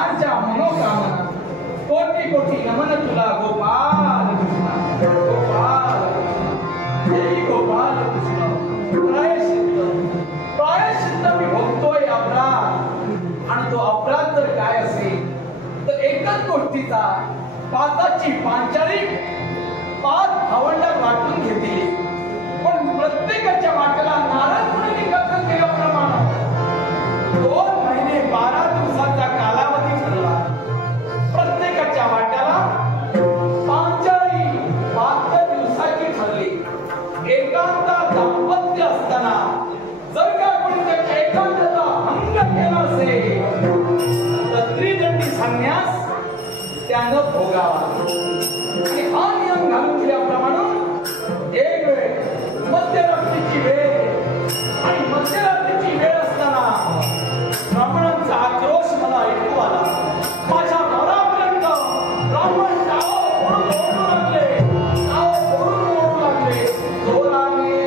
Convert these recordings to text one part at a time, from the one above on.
भक्तांच्या मनोकामना कोटी कोटी नमन तुला गोपाल कृष्ण गोपाल जय गोपाल कृष्ण प्रायश्चित्त मी भोगतोय अपराध आणि तो अपराध जर काय असेल तर एकच गोष्टीचा पाचाची पांचाळी पाच भावंडात वाटून घेतली पण प्रत्येकाच्या वाट्याला नारद मुनींनी कथन केल्याप्रमाणे 2 महिने 12 दिवसाचा कालावधी ठरला प्रत्येकाच्या वाट्याला पांचाळी 72 दिवसाची ठरली एकांत दाम्पत्य असताना जर का कोणी त्याच्या एकांताचा भंग केला असेल तर त्रिदंडी संन्यास त्यानं भोगावा आणि हा नियम घालून दिल्याप्रमाणे एक वेळ मध्यरात्रीची वेळ आणि मध्यरात्रीची वेळ असताना ब्राह्मणांचा आक्रोश मला ऐकू आला माझ्या घरापर्यंत ब्राह्मण टाव ओढून ओढू लागले टाव ओढून ओढू लागले जोराने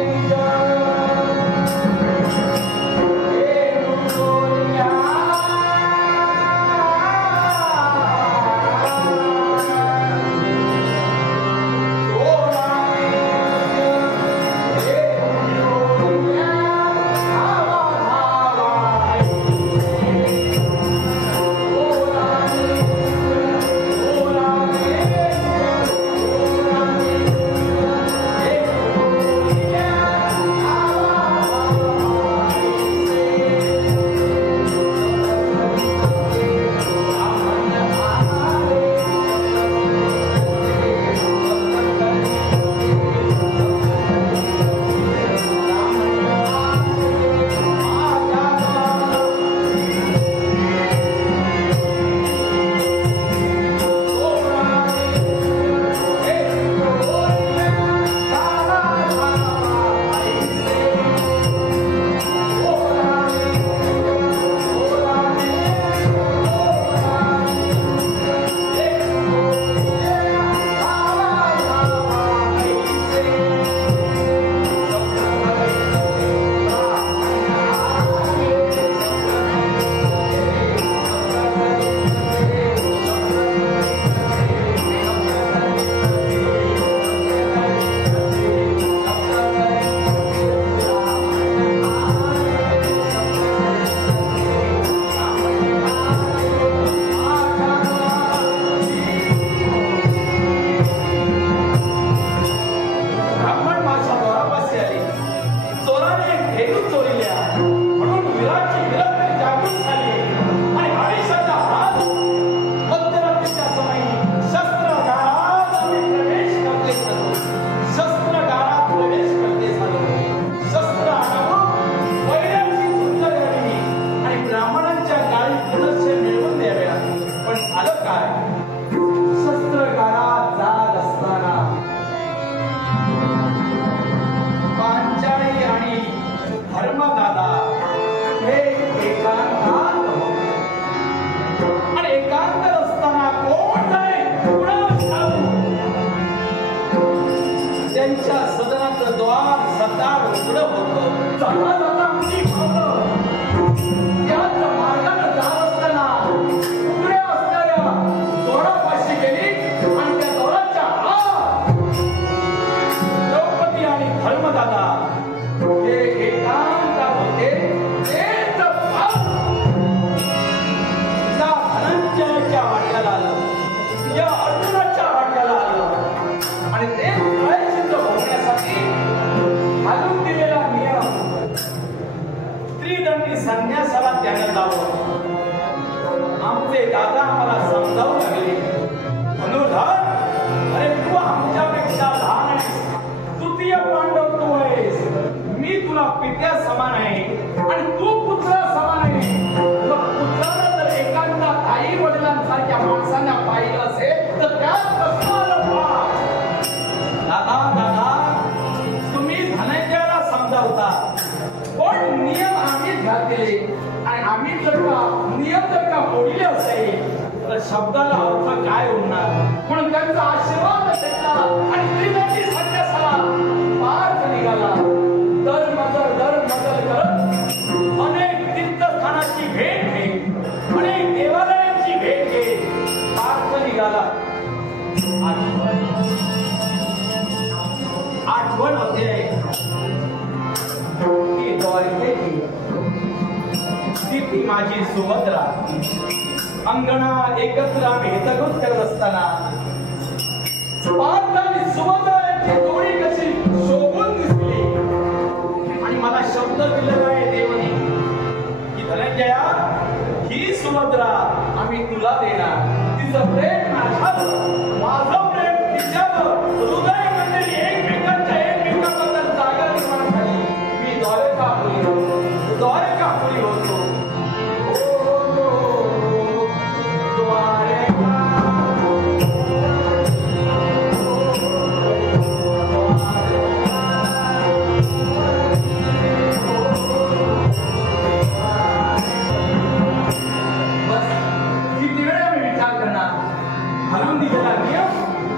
शब्दाला अर्थ काय होणार म्हणून त्यांचा आशीर्वाद घेतला आणि त्रिदंडी संन्यासाला पार निघाला दर मजल करत अनेक तीर्थस्थानाची भेट घेत अनेक देवालयांची भेट निघाला. आठवण होते ती द्वारकेची, ती माझी सुभद्रा. अंगणा एकत्र आम्ही हितगुज करत असताना पार्थ आणि सुभद्रा यांची जोडी कशी शोभून दिसली. आणि मला शब्द दिलेला आहे देवाने की धनंजया, ही सुभद्रा आम्ही तुला देणार. तिचं प्रेम माझ्यावर, माझं प्रेम तिच्यावर. हृदय मंदिरी एकमेकांबद्दल जागा निर्माण झाली. मी द्वारकापुरी होतो.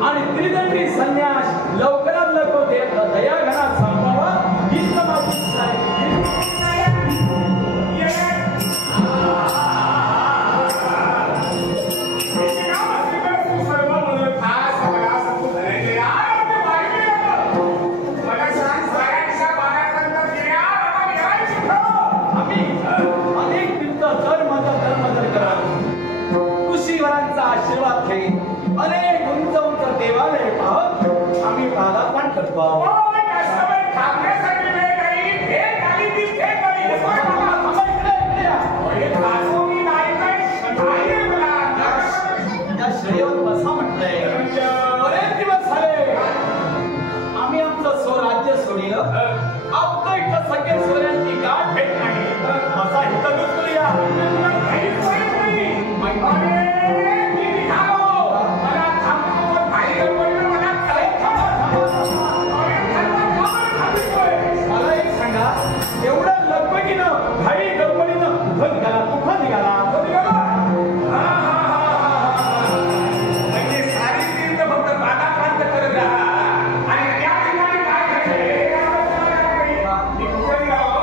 आणि त्रिदंडी संन्यास लवकरात लवकर दयाघरात संपवावा हीच माझी इच्छा आहे. आम्ही अनेक तीर्थ धर्मदर करा, ऋषीवरांचा आशीर्वाद घे, अनेक उंच उंच देवालय पाहत आम्ही पादार्पण करतो. श्रेयवत बसा म्हटलंय. बरेच दिवस झाले आम्ही आमचं स्वराज्य सोडिलं. आपलं इथं सगळे सोऱ्यांची गाठ भेट नाही. बसा इथं घुसूया. मला एक सांगा, एवढ्या लगबगीनं घाई गडबडीनं कुठं निघाला? म्हणजे सारी तीर्थ फक्त पादाक्रांत करत राहा आणि त्या ठिकाणी काय घडले मी कुठे निघालो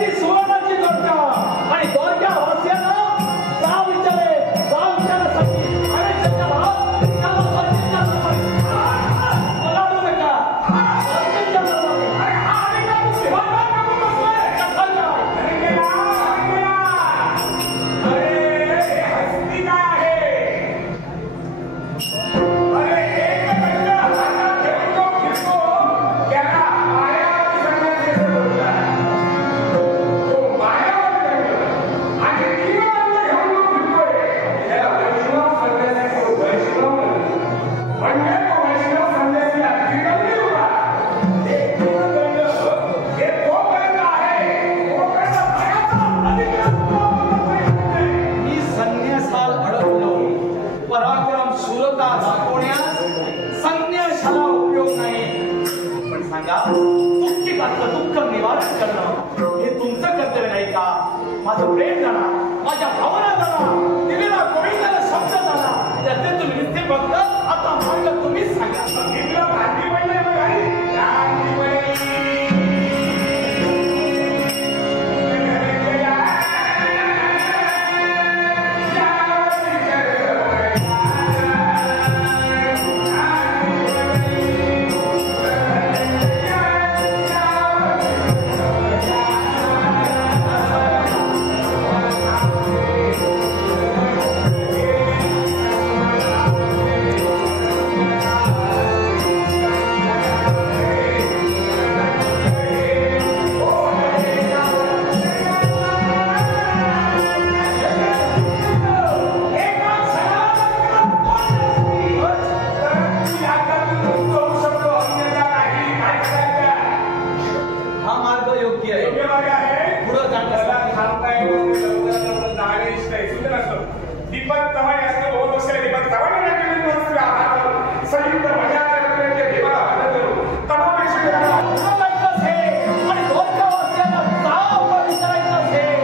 ती सुवर्णाची दोडका आणि दोडक्या वासियांना जा विचारण्यासाठी आयुष्याच्या भावात त्याला सर्जेच्या समोर ओलांडू नका. सर्जेच्या समोर अरे हा आणि काय तू सिंहासनावर टाकून बसलाय? अरे गेला. अरे हे हस्ती काय आहे? अरे एक दंड हातात घेऊन जो फिरतो त्याला मायावादी संन्यासी असं बोलतात. तो मायावादी दंड आणि तीन दंड घेऊन जो फिरतोय त्याला वैष्णव संन्यासी तो वैष्णव म्हणजे तो वैष्णव संन्यासी अतिगंभीर होता. हे तीन दंड हे तोपर्यंत आहे तोपर्यंत मायाचा अधिकार मी संन्यासाल अडकलो. पराक्रम शूरता दाखवण्यास संन्यासाला उपयोग नाही. पण सांगा, दुःखिताचं दुःख निवारण करणं हे तुमचं कर्तव्य नाही का? माझं प्रेम जाणा, माझ्या भावना जाणा, दिलेला गोविंदाला शब्द जाणा, त्याचे तुम्ही नुसते फक्त आता मार्ग तुम्हीच सांगा. इथलं भांडी पडलंय बघ आई. भांडी पडली. हा मार्ग योग्य आहे. योग्य मार्ग आहे. पुढं त्याला जाण्यासाठी थांबता येत नाही, लवकरात जाणे इष्ट आहे. सुंदर असतं. दीपक चव्हाण असतं बहुत वर्ष दीपक चव्हाण नाट्यमंदिर वस्तू आहात संयुक्त महिला कार्यक्रमाचे देवाला वंदन करू. तमापेशी करायला बोलायचं असेल आणि दोनच्या वाक्याला जाब विचारायचं असेल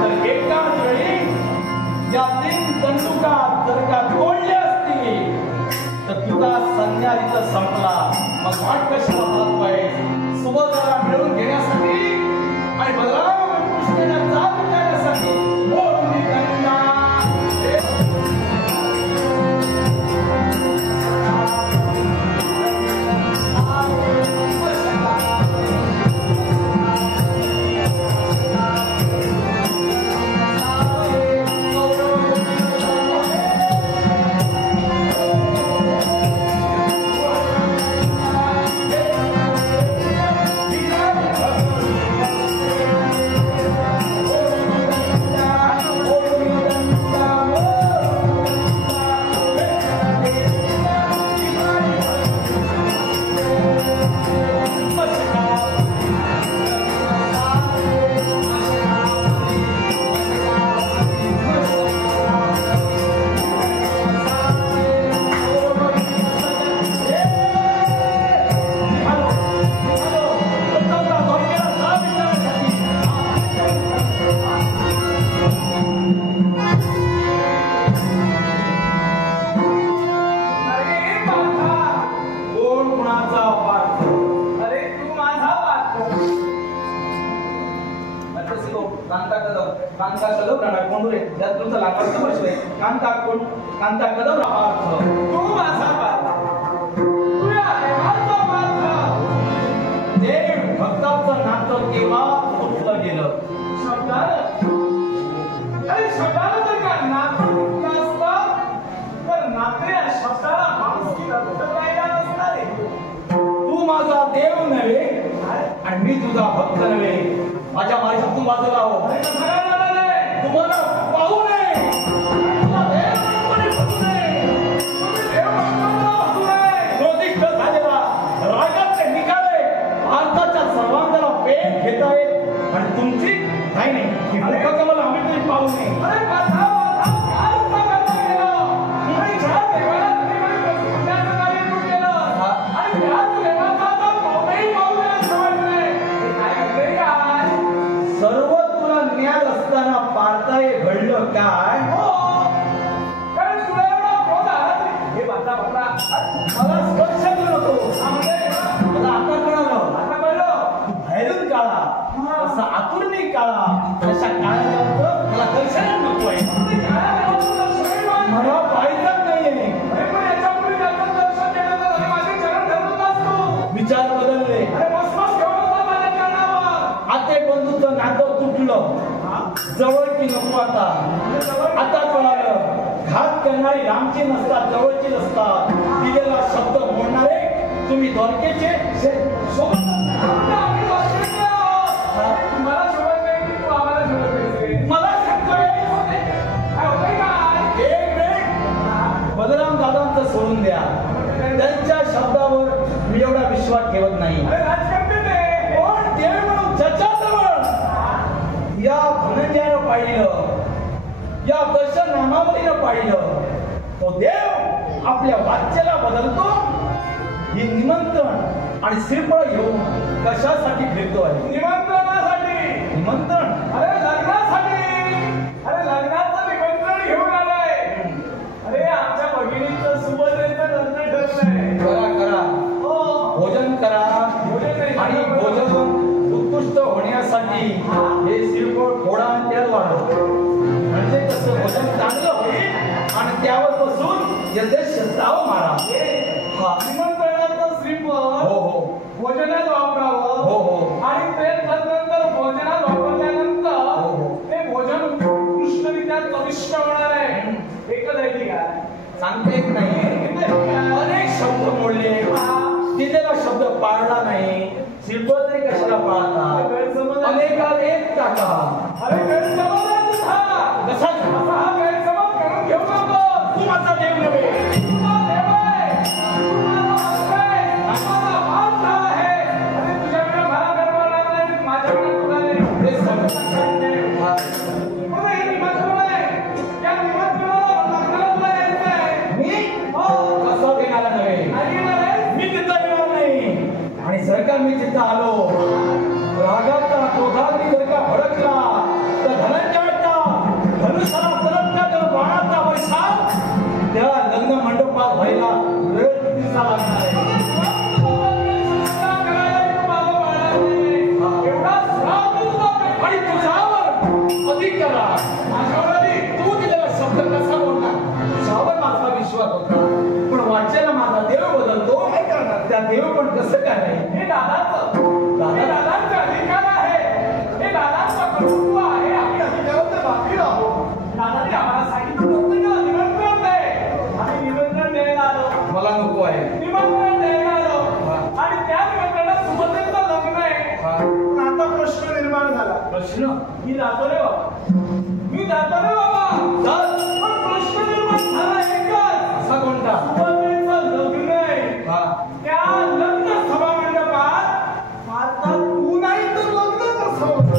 तर एकाच वेळी या तीन दंडुका जर का तोडल्या असतील तर तुझा संन्यासीचा संपला. मग वाट कशाला पाहतोय? सुभद्राला मिळवून घेण्यासाठी आणि बलराम आणि कृष्णाला जाब विचारण्यासाठी बोलून दंडा. कांता कदम राणा कोंडुरे त्यात तुमचा लाखाचा वर्ष आहे. कांता कदम राहा तू माझा पार्थ, तुझ्या देवाचा पार्थ. देव भक्ताचं नातं केव्हा फुटलं गेलं? अरे शब्दाला तर काय नातं नसतं, तर नाते या शब्दाला माणुसकीला राहिला नसणार आहे. तू माझा देव नव्हे आणि मी तुझा भक्त नव्हे. माझ्या माझ्यातून बाजूला हो. तुम्हाला पाहू नये, तुला देव म्हणून बघू नये. तुम्ही देव म्हणून बघू नये. क्रोधिष्ठ झालेला रागाचे निघाले भारताच्या सर्वांगाला पेन घेतायत आणि तुमची नाही नाही ही मुखकमल आम्ही तरी पाहू नये. अरे बाधा काय करता गेलं? आणि ज्या देवाला तुम्ही म्हणजे पूजाचं कार्य तू केलं आणि त्या देवाचा तर पाहूनही पाहू नये सवय नाही. हे काय घडलंय काय? सर्व तुला ज्ञान असताना पारताय घडलं काय? हो, कारण तुला एवढा क्रोध आला हे बाधा बाधा मला स्पर्श करू नको. सांगते मला आता कळालं. आता कळलं तू बाहेरून काढा. असा आतुरने काळा तशा काळ्या मला दर्शना नको आहे. मला पाहिजे नाहीये. विचार बदलले. आता बंधूचं नातं तुटलं. जवळची नको आता. आता कळालं घात करणारी रामची नसतात, जवळची नसतात. दिलेला शब्द मोडणारे तुम्ही द्वारकेचे सोबत. मला सांगतोय बलराम दादांचं सोडून द्या. त्यांच्या शब्दावर मी एवढा विश्वास ठेवत नाही. पण देव म्हणून ज्याच्याजवळ या धनंजयानं पाहिलं, या दर्शन नामावलीनं पाहिलं, तो देव आपल्या वाच्याला बदलतो. ही निमंत्रण आणि श्रीफळ घेऊन कशासाठी फिरतो आहे? निमंत्रणासाठी. निमंत्रण? अरे लग्नासाठी. अरे लग्नाचं निमंत्रण घेऊन आलाय. अरे आमच्या भगिनीचं सुभद्रेचं लग्न ठरलंय. करा भोजन करा. आणि भोजन उत्कृष्ट होण्यासाठी हे श्रीफळ फोडा आणि त्यात वाढवा. म्हणजे कसं भोजन चांगलं होईल आणि त्यावर बसून यथेश जावं मारा. निमंत्रणाचं श्रीफळ हो भोजनात वापरावं. हो आणि ते नंतर भोजनात वापरल्यानंतर ते भोजन उत्कृष्टरित्या चविष्ट होणार आहे. एकच आहे की काय सांगता येत नाही. अनेक शब्द मोडले, दिलेला शब्द पाळला नाही. शिल्प तरी कशाला पाळता? अनेकात एक टाका. अरे गैरसमज कसा हा गैरसमज करून घेऊ नको. तू माझा देव नव्हे. जर का मी तिथं आलो, रागाचा क्रोधाने जर का भडकला तर धनंजयाचा धनुष्याला तरंगत्या बाणाचा वर्षाव त्या लग्न मंडपात व्हायला वेळ कितीचा लागणार आहे. आणि तुझ्यावर अधिकार तू दिलेला शब्द कसा बोलणार? तुझ्यावर माझा विश्वास होता, पण वाचेला माझा देव बदलतो. त्या देव पण कसं काय? हे दादांचा अधिकार आहे. हे दादांचं कर्तृत्व आहे. आम्ही अधिकारात बाकी आहोत. दादाने आम्हाला सांगितलं निमंत्रण दे. आम्ही निमंत्रण द्यायला आलो. मला नको आहे. निमंत्रण द्यायला आलो आणि त्या निमंत्रणात सुभद्रेचं लग्न आहे. पण आता प्रश्न निर्माण झाला. प्रश्न? मी जातो रे बाबा. पण प्रश्न निर्माण झाला एकच. असा कोणता? सुभद्रेचं लग्न आहे. त्या लग्न सभा मंडपात आता तू नाही तर लग्न कसं होतं?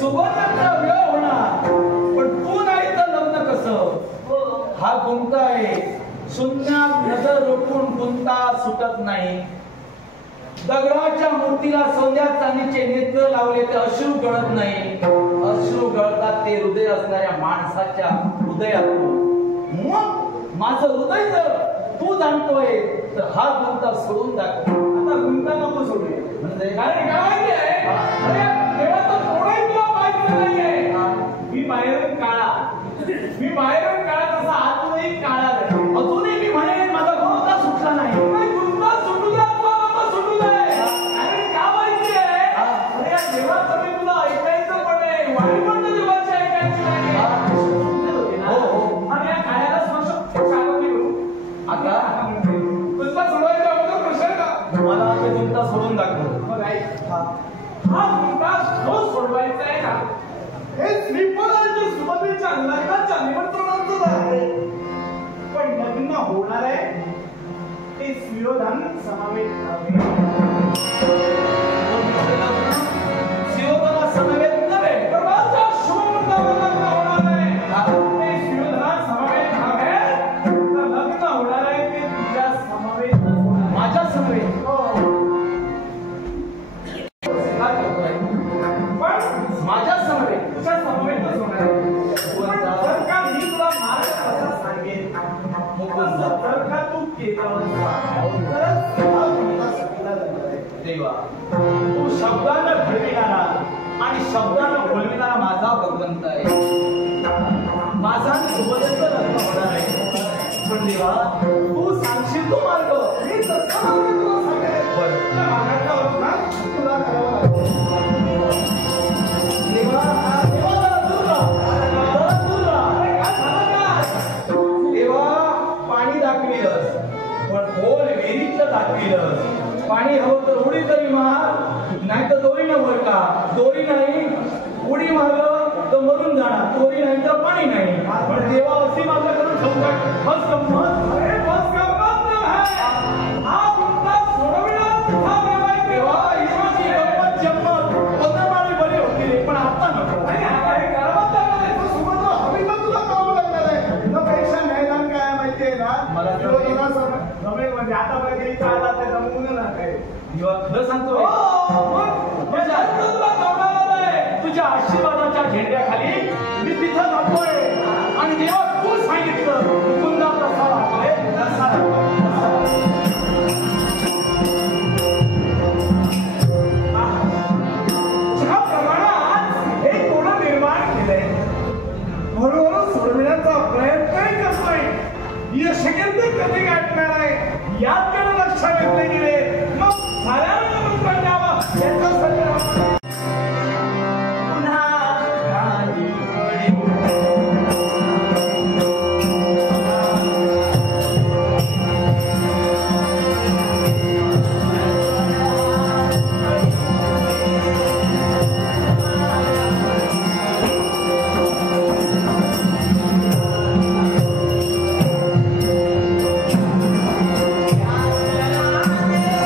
सुभद्रेचा विवाह होणार, पण तू नाही तर लग्न कसं? हा गुंता आहे. शून्यात नजर रोखून गुंता सुटत नाही. दगडाच्या मूर्तीला सोन्या चांदीचे नेत्र लावले तर अश्रू गळत नाही. अश्रू गळतात ते हृदय असणाऱ्या माणसाच्या हृदयातून. मग माझं हृदय जर तू जाणतोय तर हा गुंता सोडून दाखव. आता गुंता नको सोडूया. म्हणजे कारण काय माहिती आहे? अरे देवाचं थोडंही तुला माहिती नाहीये. मी बाहेरून काळा तसा आतूनही काळा आहे. अजूनही मी म्हणेन माझा गुंता सुटला नाही. गुंता सुटू द्या, सुटू दे. कारण काय माहिती आहे? अरे या देवाचं मी तुला ऐकायचं पण आहे. वाणीपण देवाची ऐकायची नाही. आणि या काळ्याला स्पर्श करू. आता गुंता सोडवायचा अगोदर प्रश्न का? मला ते गुंता सोडून दाखव. हा गुंता सोडवायचा आहे का? हे श्रीफळ आणि सुभद्रेच्या लग्नाच्या निमंत्रणाचं आहे. पण लग्न होणार आहे ते शिरोधान समावेश शिवबाला समवेत नव्हे. परवाच्या शुभमुहूर्तावर लग्न होणार आहे. ते शिरोधान समावेश आहे. तर लग्न होणार आहे ते तुझ्या समावेश माझ्या समवेत. पण माझ्या समवेत तुझ्या समवेतच होणार आहे. पण जर का मी तुला मार्ग कसा सांगेन, जर का तू देवा तू शब्दानं घडविणारा आणि शब्दानं बोलविणारा माझा भगवंत आहे. माझा सुबोधच लग्न होणार आहे. पण देवा तू सांगशील तो मार्ग मी तसा मार्ग तुला सांगेन. बरं मार्गाचा होता तुला करावा लागेल. देवा देवा दूर देवा पाणी दाखविलंस पण खोल विहिरीतलं दाखविलंस. पाणी हवं तर उडी तरी मार नाही तर दोरी न वर का. दोरी नाही उडी मारलं तर मरून जाणार. दोरी नाही तर पाणी नाही. पण देवा अशी मागं करून ठेवून बस गंमत. अरे बस गंमत नाही. हा मुद्दा सोडविला हा देवा देवा ईश्वरची गंमत जम्मत पदमाळी बरी होती रे पण आता नको. आणि आता हे करावं लागणार. तू सुमंत हवी तर तुला करावं लागणार आहे. न पेक्षा मैदान काय माहितीये ना मला रमेश म्हणजे आता पाहिजे चालला ते जमून ना काय देवा खरं सांगतो. तुझ्या आशीर्वादाच्या झेंड्याखाली मी तिथं जातोय आणि देवा तू सांगितलं मुकुंदा कसा राहतोय कसा ज्या प्रमाणात हे कोण निर्माण केलंय हळूहळू सोडविण्याचा प्रयत्नही करतोय. यश ते कधी गाठणार आहे याकडे लक्ष वेधले गेले. मग साऱ्यांना मंत्र द्यावा याच्यासाठी Yeah.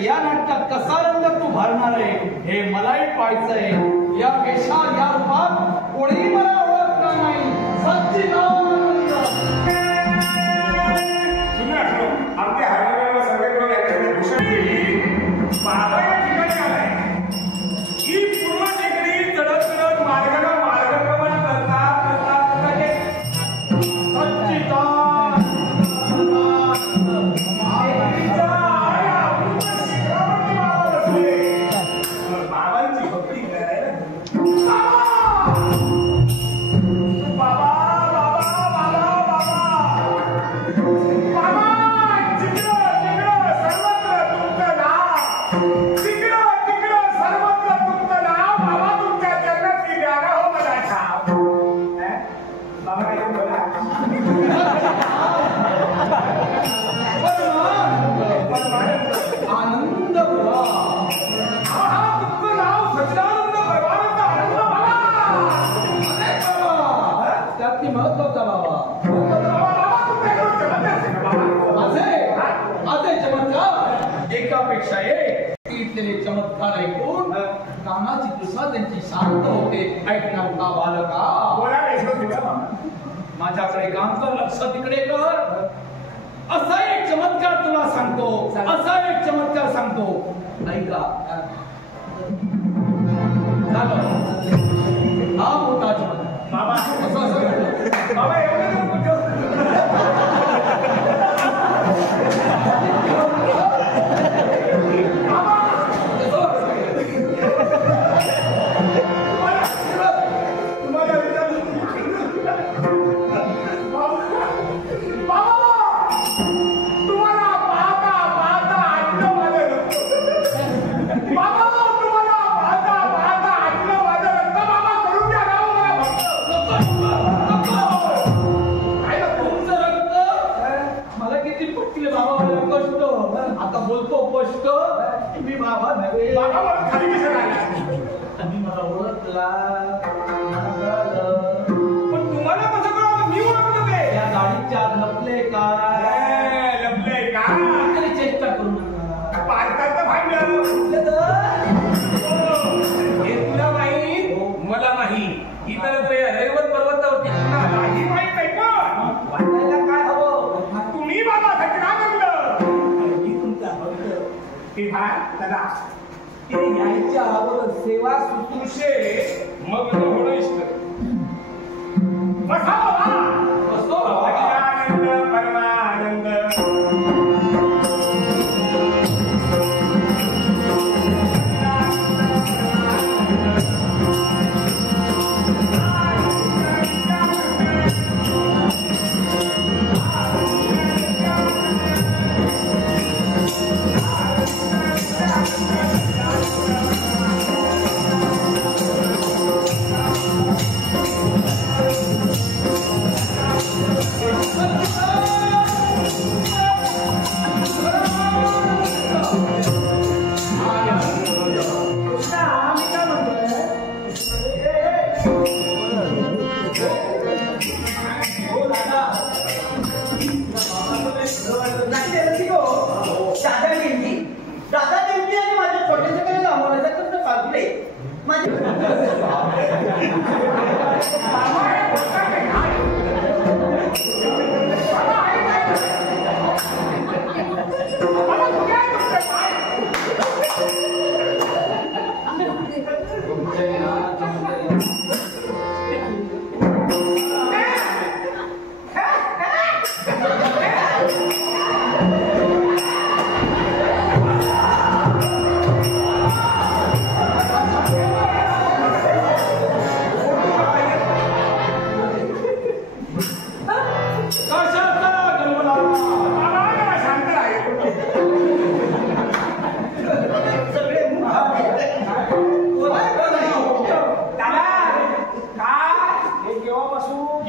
या नाटकात कसा रंग तू भरणार आहे हे मलाही पाहायचंय. या वेशात या रूपात कोणी मला ओळखणार नाही. सच्चिदानंद आमच्या हरणाला सगळ्यांकडून याच्याकडे भूषण केली. बाबा या ठिकाणी आलाय. ही पूर्ण टेकडी चढत चढत मार्गाला मार्गक्रमण करता बाबांची भक्ती करायला आनंद त्यातली महत्वाचा बाबा माझे चमत्कार एकापेक्षा एक इथले चमत्कार ऐकून कानाची तुसा त्यांची शांत होते. ऐकणार का बालका? माझ्याकडे कामचं लक्ष तिकडे कर. असा एक चमत्कार तुला सांगतो. असा एक चमत्कार सांगतो. ऐका हा मोठा चमत्कार बाबा असं बाबा एवढं बोलतो स्पष्ट मी बाबा नव्हे. बाबा मला खाली कशाला आला? आणि मला ओळखला पण तुम्हाला कसं कळलं? मी ओळखलं ते. या गाडीच्या आत लपले का? लपलंय का? तरी चेष्टा करू नका. भारताचं भांडण हे तुला माहीत मला नाही. इतर रैवत पर्वतावरती नाही माहीत नाही. पण वाटायला काय हवं? तुम्ही बाबा सच्चिदानंद दादा ते यायच्या अगोदर सेवा सुश्रूषे मग होणं इष्ट. बसा बाबा. बसतो आनंद परमानंद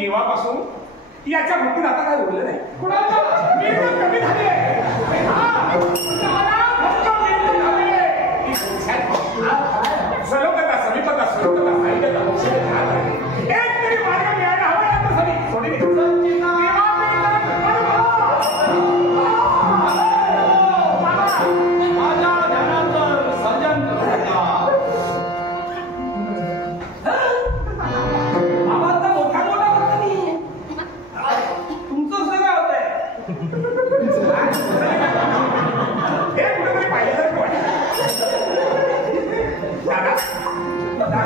तेव्हापासून याच्या भक्तीत आता काय उरलं नाही. कुणाला मिळणं कमी झाली आहे. सलोकता समीपता सलोकता साहित्यता एक तरी मार्ग मिळायला हवा आता सगळी सोडली. माझ्या ध्यानाचं सर्जन आवाज मोठा मोठा होता मी. तुमचं सगळं होतंय हे कुठेतरी पाहिल्यासारखं वाटतं. दादा दादा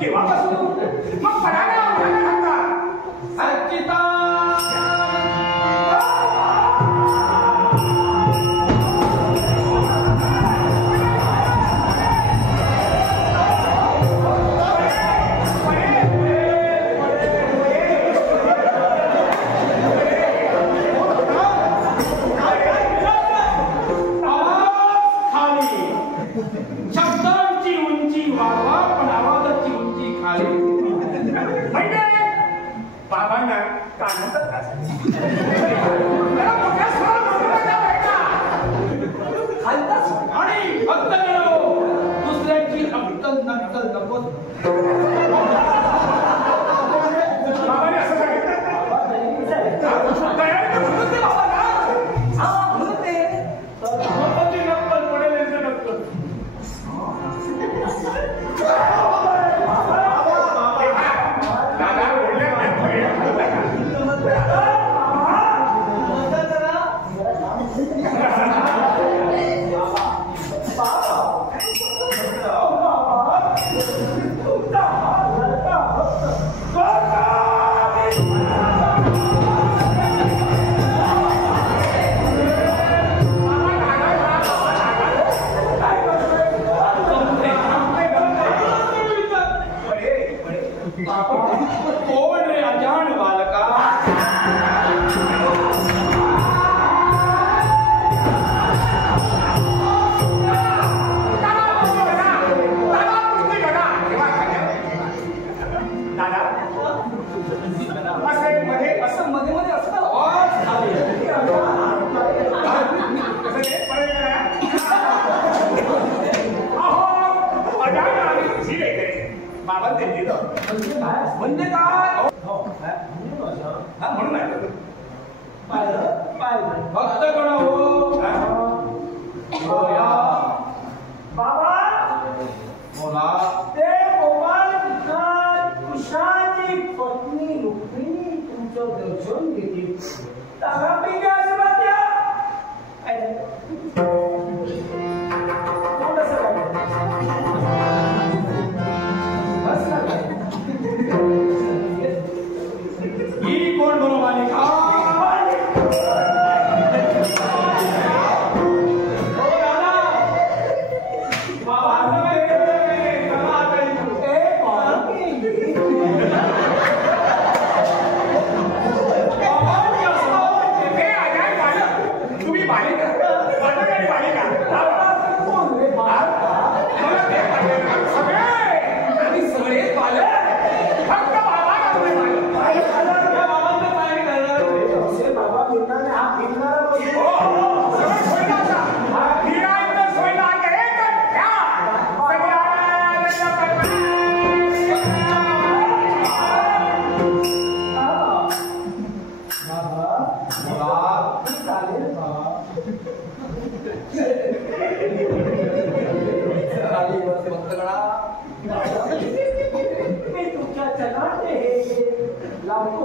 केव्हापासून मग पडायला सच्चिदा शब्दांची उंची वाढवा पण आवाजाची उंची खाली. म्हणजे बाबांना कानाचा त्रास आहे. आणि भक्त दुसऱ्याची अक्कल नक्कल नको. बाबाने असं सांगितलं तयारी तर म्हणून ते बाबा ना म्हणून ते नक्कल पडेल यांचं नक्कल. दादा बोलले कोण रे अजाण बालका. असं मध्ये मध्ये असतं बाबा ते दिलं म्हणजे काय म्हणून भक्त गण हो या बाबा बोला. ते गोपालनाथ कृष्णाची पत्नी रुक्मिणी तुमचं दर्शन घेते. तारापैकी आशीर्वाद द्या. थोडंसं काय? बस ना काय? ही कोण बरो मालिका. मी तुमच्या चरणात लावतो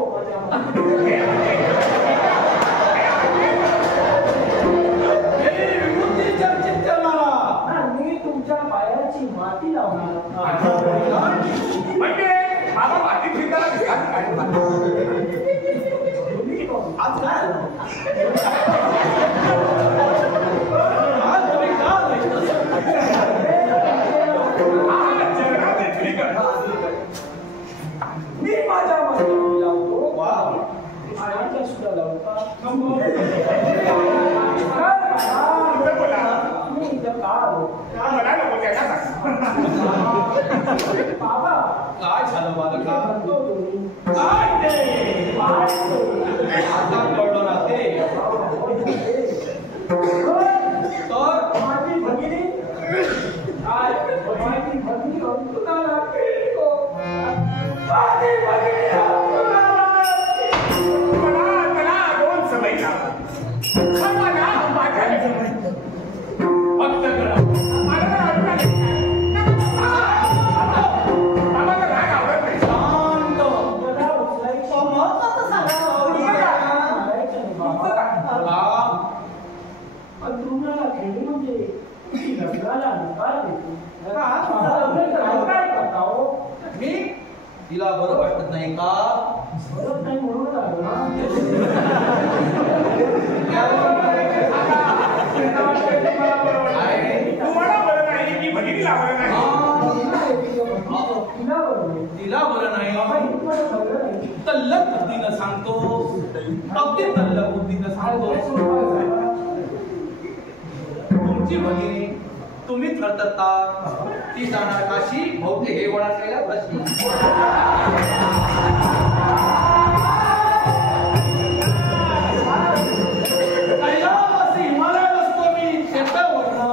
चर्चित करणारा मी तुमच्या पायाची माती लावणार. म्हणजे बाबा माती फिरताना आज काय जगन्नाथ इथं बोला. मी इथं का आलो? मला नको त्याला सांग. बाबा काय झालं बालका? म्हणतो तुम्ही काय ते? काय ते? आता कळलं ना ते. तर माझी भगिनी काय? माझी भगिनी अंतुनाला केली. माझी भगिनी अंतुनाला मला दोन सवयी लावा. मला माझ्या फक्त करा. मला आवडत नाही. आम्हाला राग आवडत नाही. शांत. मला उचलायची महत्वाचं सांगा मारायचं नाही बाबा. का? अंतुनाला खेळली म्हणजे ती लग्नाला नकार देते. का? लग्न करायला काय करता हो? मी तिला बरं वाटत नाही का? बरं नाही म्हणून आलो ना. तुम्हाला बरं नाही मी भगिनीला बरं नाही. तिला बरोबर तिला बरं बाबा नाही. इथपर्यंत बरं नाही. तल्लक बुद्धीनं सांगतो. अगदी तल्लक बुद्धीनं सांगतो. तुमची भगिनी तुम्ही थरथरता. ती जाणार काशी बहुतेक हे वळासायला प्रश्न. कैलास हिमालय असतो मी शेतावरनं.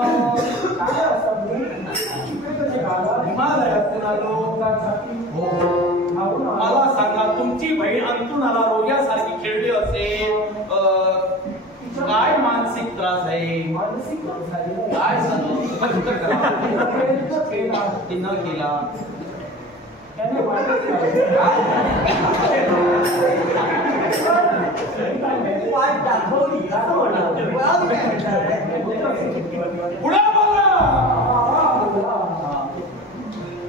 काय असं मी इकडे कसे आला? हिमालयातून आलो. हो. मला सांगा तुमची बहीण अंतुनाला रोग्यासारखी खेळली असेल. काय मानसिक त्रास आहे? मानसिक झालेलं आहे. काय झालं? प्रयत्न केला. तिनं केला. त्याने वाटत वाट दाखवली असं म्हणलं. मुळात काय म्हणणार आहे? पुढे बोला.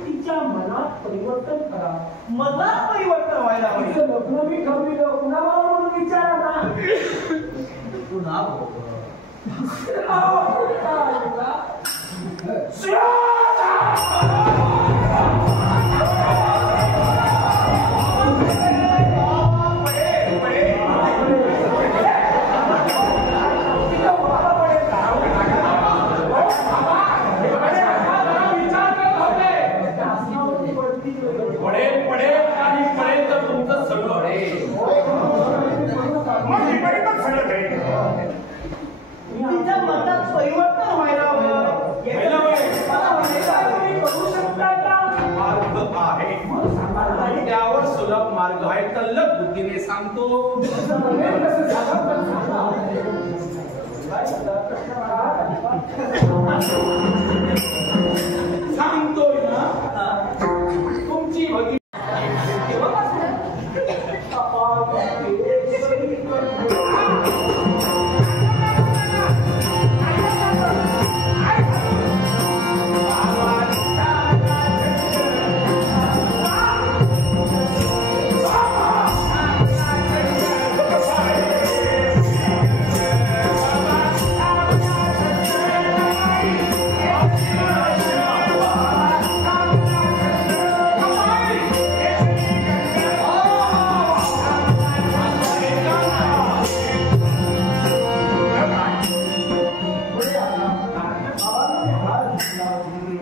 तिच्या मनात परिवर्तन करा. मनात परिवर्तन व्हायला हवं. तिचं लग्न मी ठरविलं कुणाला म्हणून विचारा ना. पुन्हा बोल. पडेल पडेल आणि पडेल तर तुमचं सगळं पडेल. मग मी बरी पण सगळं काही. तिच्या मनात परिवर्तन व्हायला हवं. व्हायला हवं. तुम्ही करू शकता का? मार्ग आहे. त्यावर सुलभ मार्ग आहे. तल्लक बुद्धीने सांगतो. सांगतोय ना. तुमची भगिनी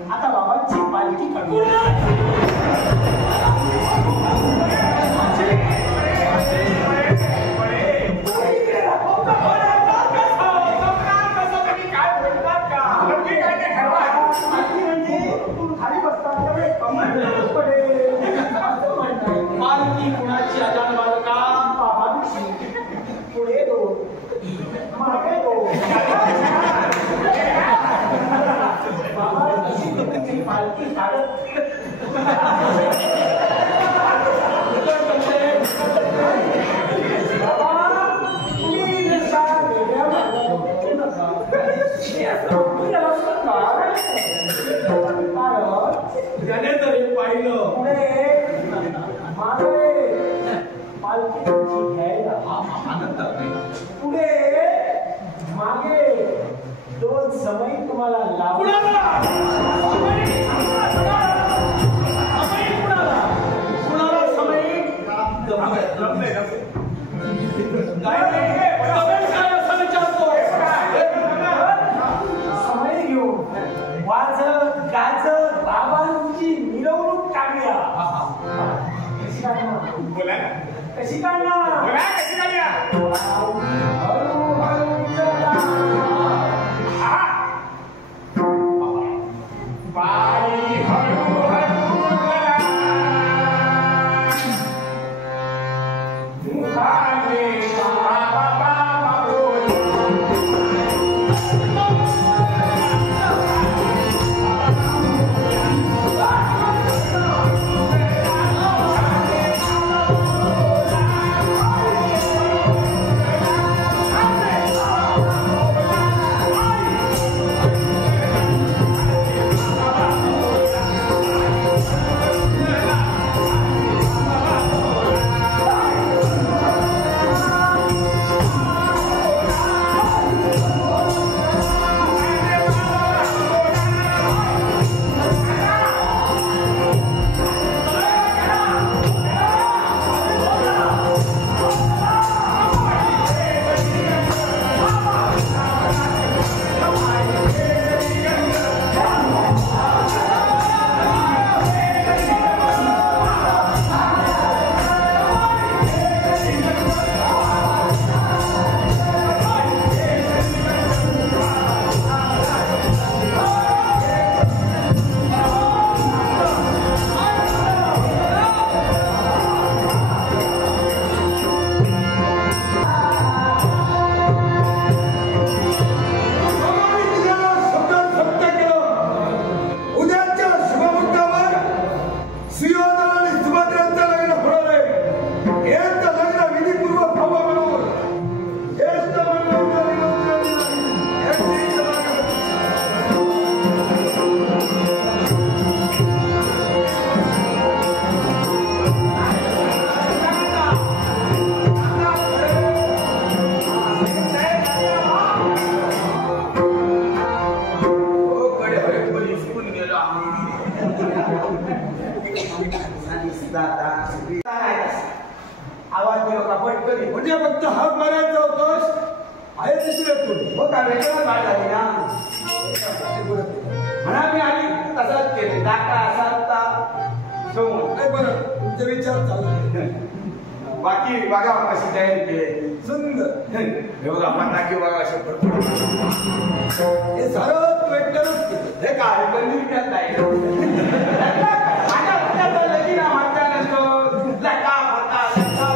आता बाबांची पालखी काढू. नक्की काय ते ठरवा. पालखी म्हणजे तू खाली बसता त्यावेळी कमळ पडेल असं म्हणतात. पालखी कुणाची अजाण बालका? बाबांची पुढे दोन मागे दोन. बाबा कशी तुमची पालखी काढत त्याने तरी पाहिलं. पालखी तुमची घ्यायला आनंद नाही. पुढे मागे दोन समय तुम्हाला लागू. कुणाला? समय लग्न आहे, लग्न आहे. काय नाही. कशी काढणार बघा कशी काढूया हळूहळू चला हा पायी हळूहळू चला मुखाने बाबा बोल आवाज दिला का पटकन म्हणजे फक्त हात मारायचा होतोस आहे दुसरे तू हो का वेगळं काय झाली ना म्हणा मी आधी तसाच केले दाखला असा होता नाही बरं तुमचे विचार चालू बाकी बघा कशी तयारी केली सुंदर हे बघा फटाके बघा असे भरपूर हे सारं तू एकट्यानंच केलं हे काय बंदी विकत नाही माझ्या फटाचा लगीन म्हणता नसतो लका फटा लका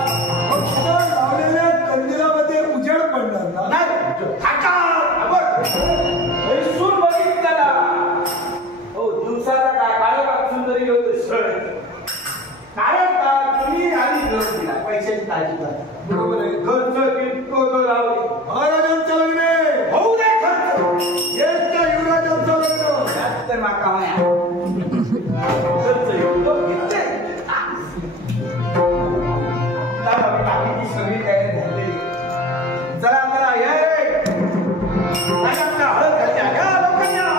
फक्त लावलेल्या कंदिलामध्ये उजेड पडणार ना नाही फटा हे सूर बघितला हो दिवसाचा काय काळोखात सुंदरी होतो सळ कारण का तुम्ही आधी घर दिला पैशाची काळजी करा बरोबर आहे खर्च कितको तो लावले महाराजांचं लग्न होऊ दे खर्च ज्येष्ठ युवराजांचं लग्न जास्त माका खर्च एवढं घेतले बाकीची सगळी तयारी झालेली चला चला ये हळद घालत्या घ्या लवकर या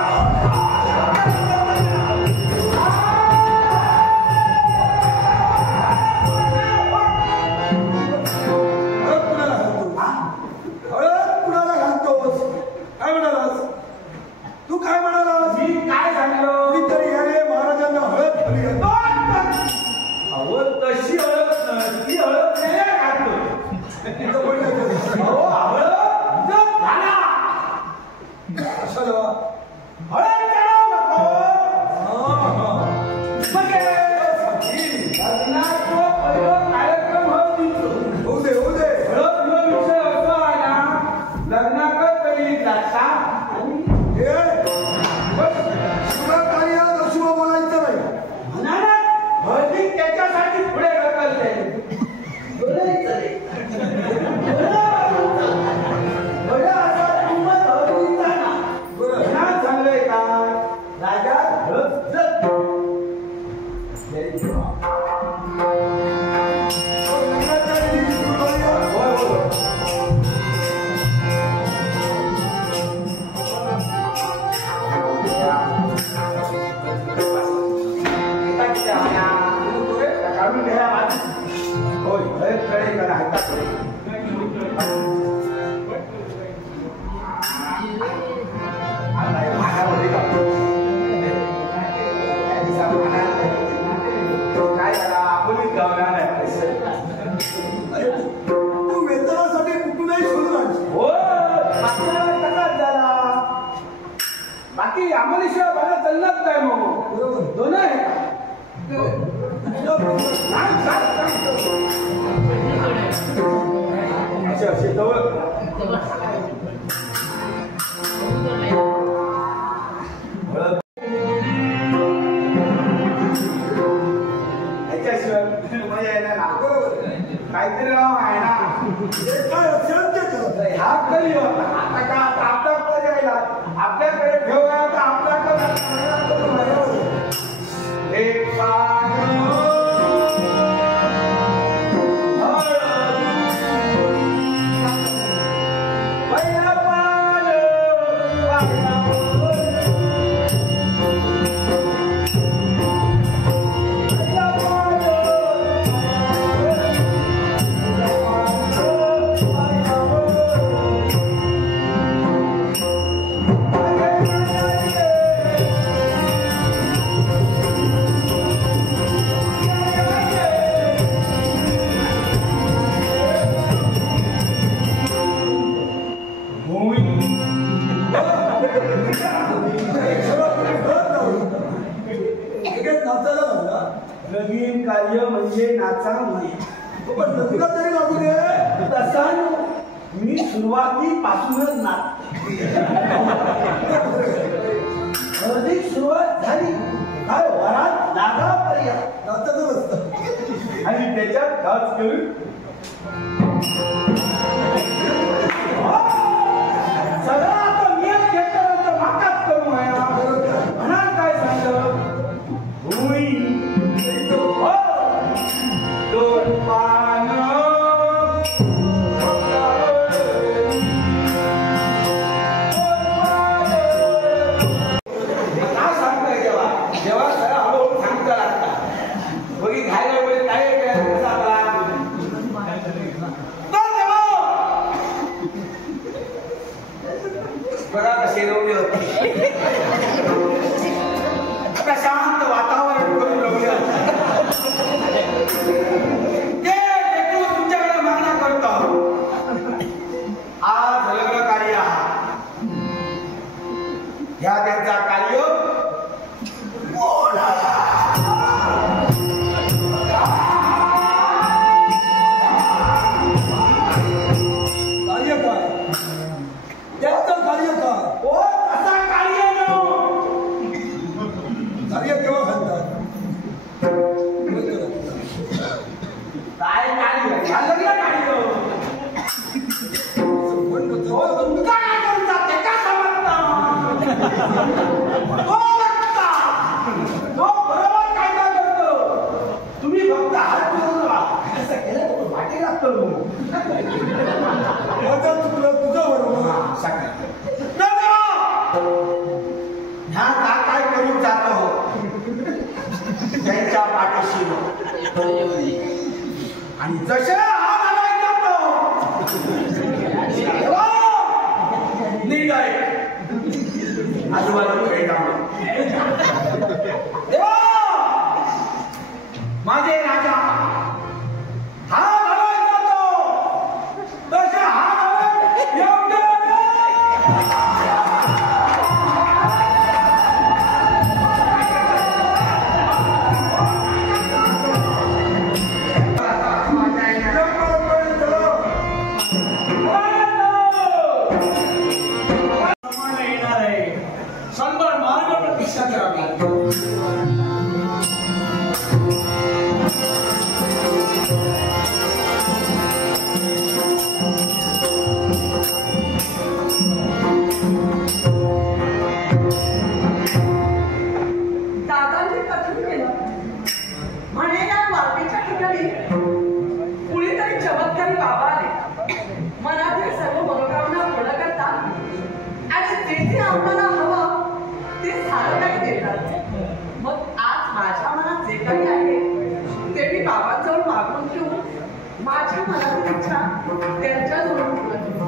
हळद कुणाला घालतोस काय म्हणालास तू काय म्हणालास मी काय सांगलो कुणीतरी याने महाराजांना हळद घाली अहो तशी हळद नाही ती हळद नाही घालतो अहो हळद घाला कशाला हळद घालावं नको लग्नाचा पहिला कार्यक्रम हळदीचो होऊ दे होऊ दे हळद हा विषय असा आहे ना लग्नाकडे पहिली जाता आणि हे शुभ कार्यात अशुभ बोलायचं नाही म्हणा ना हळदी त्याच्यासाठी पुढे ढकलते बोलायचं रे बरं असा किंमत हळदीचा ना बरं ना चांगलंय का राजा हळद जग लग्नाच्या दिवशी सुरू करूया. काढून घ्या होय कडे करा काय झाला आपणच गावणार नाही बाकी आम्हाला शिवाय मला चालणार नाही मग बरोबर. दोन आहे अच्छा शेतावर ह्याच्याशिवाय मजा येणार ना काहीतरी राव आहे ना काय असेल ते कर. हा कधी आता का आपल्याकडे यायला आपल्याकडे ठेवूया तर आपल्याकडे एक पान पहिला पान नवीन कार्य म्हणजे नाचा म्हणे पण लग्न तरी लागू दे. तसा मी सुरुवातीपासूनच नाच अधिक सुरुवात झाली काय वरात लागापर्यंत नाचातच असतं. आणि त्याच्यात खास करून सगळं आता नियम घेतल्यानंतर माकाच करू म्हणा काय सांगलं दोन पान काय सांगताय जेव्हा जेव्हा सगळं हळूहळू सांगता लागतात बघी घायला वेळ काय बघा कसे रवले होते आता शांत वातावरण करून रवले होते तुमच्याकडे मागणा करतो आज लग्न कार्य ह्या त्यांचा कार्य कार्य काय त्याचं कार्य काय ओ असा कार्य कार्य केव्हा घालतात काय कार्य ह्या लग्न कार्य काय करतात ते का समजता तो बघता तो बरोबर कायदा करतो तुम्ही फक्त हात फिरवून राहा असं केलं तर तो वाटे लागतो माझं चुकलं तुझं बरोबर ह्या काय करून जातो त्यांच्या पाठीशी आणि जसे हा घालायला जातो निर्णय आजूबाजू देवा माझे राजा हा घालायला जातो तसे हा घालायला योग्य संबळ मार्ग प्रतीक्षा करावी लागते दादांनी कथन केलं म्हणे या वाटेच्या ठिकाणी कुणीतरी चमत्कारी बाबा आले मनातील सर्व मनोकामना पूर्ण करतात आणि जेथे आम्हाला हवं ते सारं काही देतात मग आज माझ्या मनात जे काही आहे ते मी बाबांजवळ मागून घेऊन माझ्या मनातील इच्छा त्यांच्याजवळ पूर्ण केली.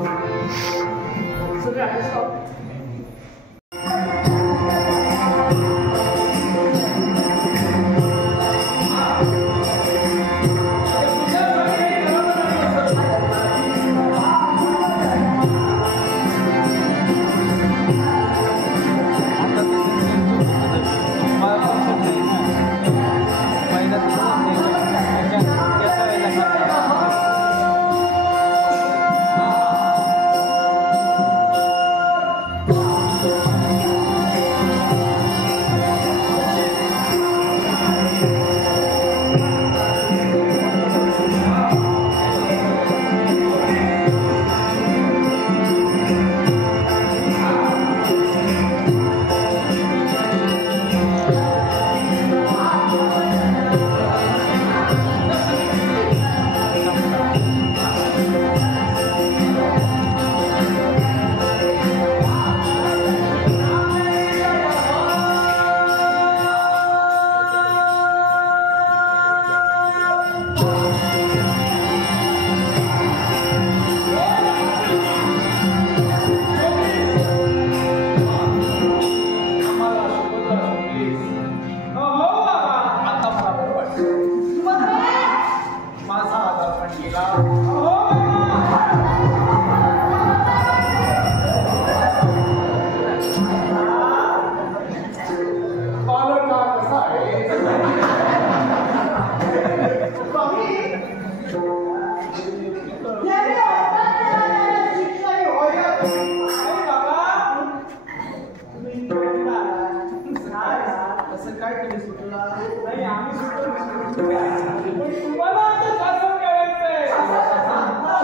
तुम्हाला आता शासन करायचंय.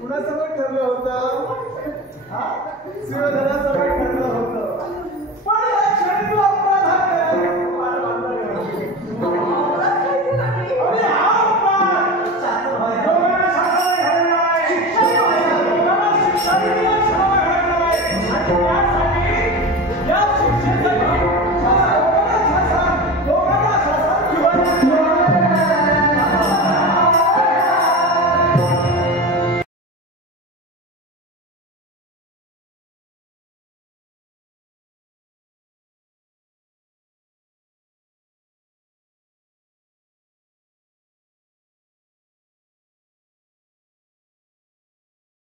कुणासोबत ठरलं होतं? शिवधनाचा